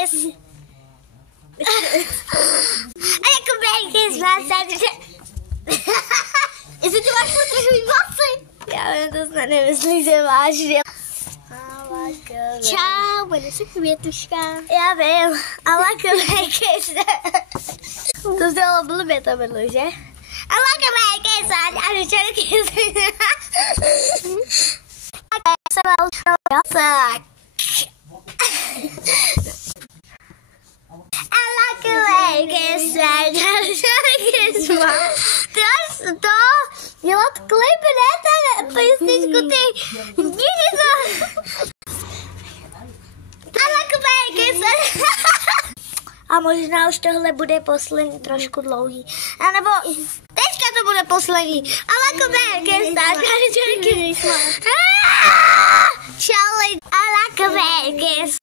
kiss. A jako Merry kiss vás jestli ty máš potrhují vlasy. Já vím, to snad nemyslíte vážně. Čau, bude se květuška. Já vím, ale Merry kiss. To zdělalo blbě to bylo, že? Ale Merry kiss a Richard kiss. Tak. I like a way kiss, ty máš to dělat klip, ne ten písničku, ty díky to. I like a way kiss. A možná už tohle bude poslední, trošku dlouhý. A nebo teďka to bude poslední. I like a way kiss, Čau, I like a way kiss.